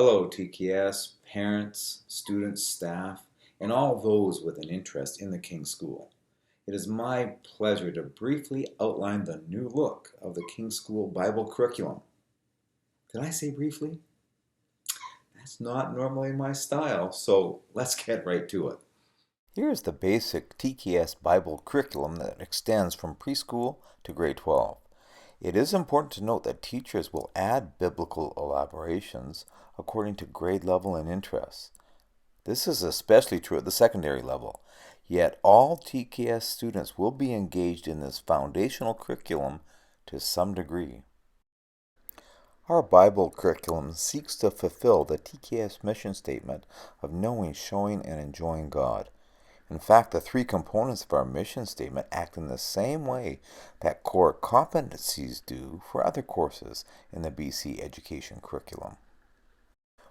Hello, TKS, parents, students, staff, and all those with an interest in the King School. It is my pleasure to briefly outline the new look of the King School Bible Curriculum. Did I say briefly? That's not normally my style, so let's get right to it. Here's the basic TKS Bible curriculum that extends from preschool to grade 12. It is important to note that teachers will add biblical elaborations according to grade level and interests. This is especially true at the secondary level, yet all TKS students will be engaged in this foundational curriculum to some degree. Our Bible curriculum seeks to fulfill the TKS mission statement of knowing, showing, and enjoying God. In fact, the three components of our mission statement act in the same way that core competencies do for other courses in the BC education curriculum.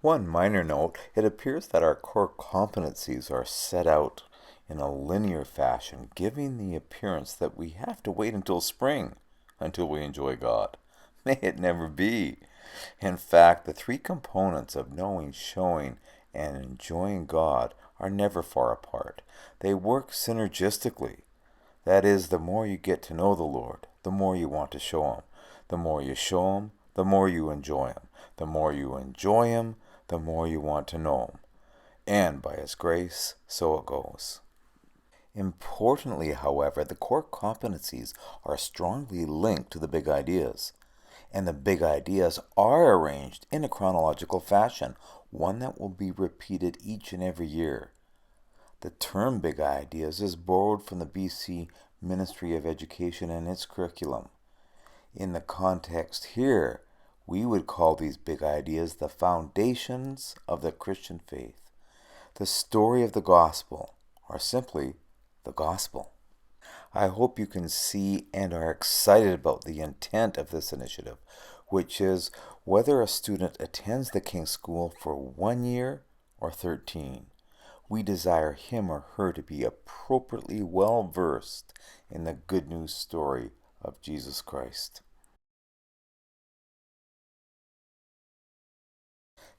One minor note, it appears that our core competencies are set out in a linear fashion, giving the appearance that we have to wait until spring until we enjoy God. May it never be. In fact, the three components of knowing, showing, and enjoying God are never far apart. They work synergistically. That is, the more you get to know the Lord, the more you want to show Him. The more you show Him, the more you enjoy Him. The more you enjoy Him, the more you want to know Him. And by His grace, so it goes. Importantly, however, the core competencies are strongly linked to the big ideas. And the big ideas are arranged in a chronological fashion, one that will be repeated each and every year. The term big ideas is borrowed from the BC Ministry of Education and its curriculum. In the context here, we would call these big ideas the foundations of the Christian faith, the story of the gospel, or simply the gospel. I hope you can see and are excited about the intent of this initiative, which is whether a student attends the King School for 1 year or 13. We desire him or her to be appropriately well versed in the good news story of Jesus Christ.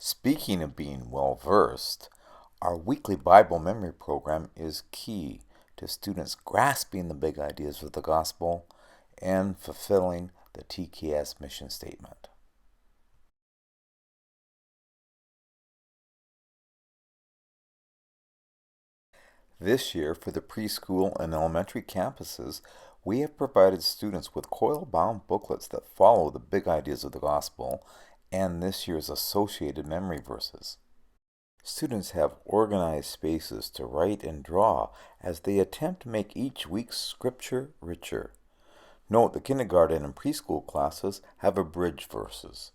Speaking of being well versed, our weekly Bible memory program is key to students grasping the big ideas of the gospel and fulfilling the TKS mission statement. This year, for the preschool and elementary campuses, we have provided students with coil-bound booklets that follow the big ideas of the gospel and this year's associated memory verses. Students have organized spaces to write and draw as they attempt to make each week's scripture richer. Note the kindergarten and preschool classes have abridged verses.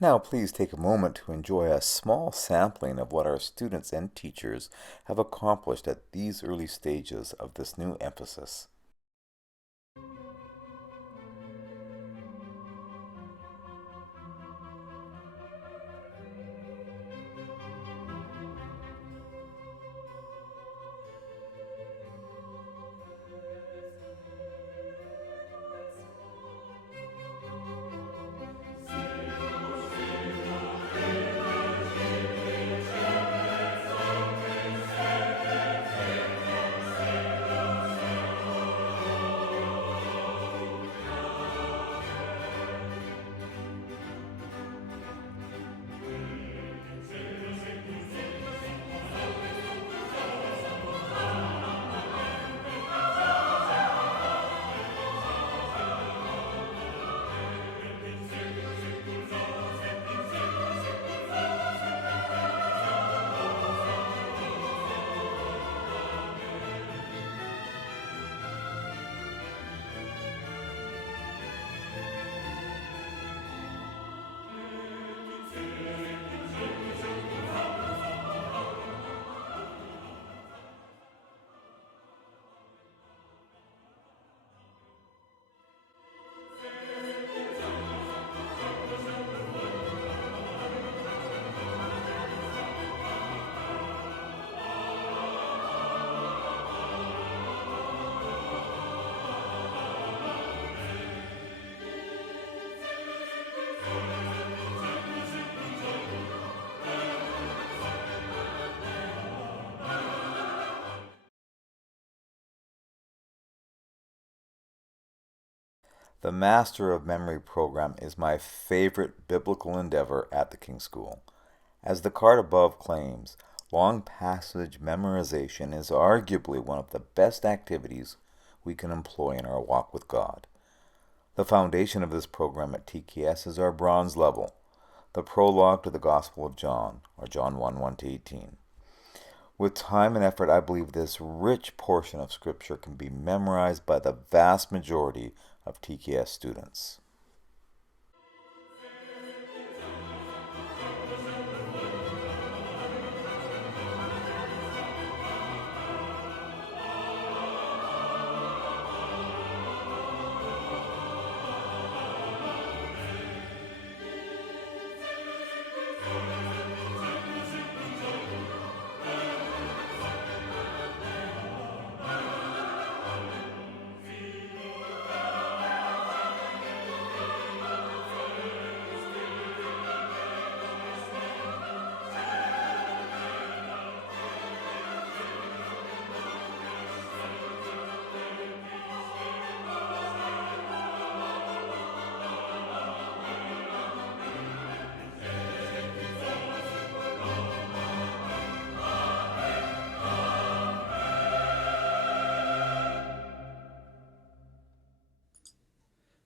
Now please take a moment to enjoy a small sampling of what our students and teachers have accomplished at these early stages of this new emphasis. The Master of Memory program is my favorite biblical endeavor at the King School. As the card above claims, long passage memorization is arguably one of the best activities we can employ in our walk with God. The foundation of this program at TKS is our bronze level, the prologue to the Gospel of John, or John 1:1-18. With time and effort, I believe this rich portion of Scripture can be memorized by the vast majority of TKS students.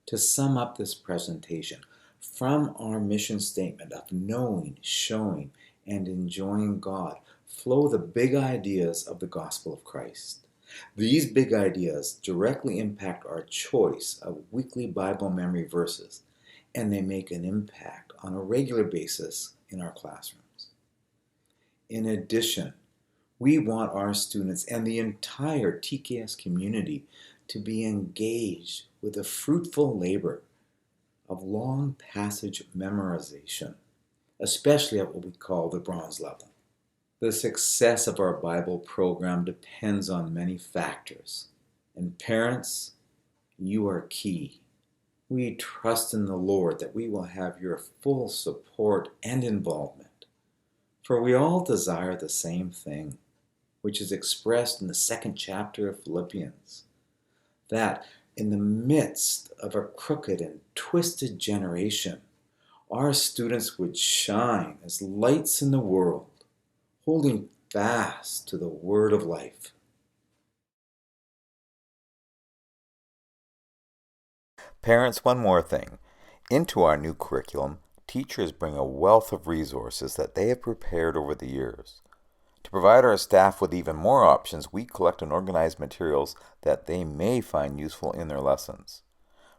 To sum up this presentation, from our mission statement of knowing, showing, and enjoying God flow the big ideas of the gospel of Christ. These big ideas directly impact our choice of weekly Bible memory verses, and they make an impact on a regular basis in our classrooms. In addition, we want our students and the entire TKS community to be engaged with the fruitful labor of long passage memorization, especially at what we call the bronze level. The success of our Bible program depends on many factors, and parents, you are key. We trust in the Lord that we will have your full support and involvement, for we all desire the same thing, which is expressed in the 2nd chapter of Philippians, that in the midst of a crooked and twisted generation, our students would shine as lights in the world, holding fast to the word of life. Parents, one more thing. Into our new curriculum, teachers bring a wealth of resources that they have prepared over the years. To provide our staff with even more options, we collect and organize materials that they may find useful in their lessons.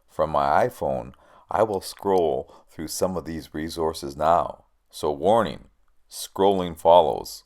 From my iPhone, I will scroll through some of these resources now. So warning, scrolling follows.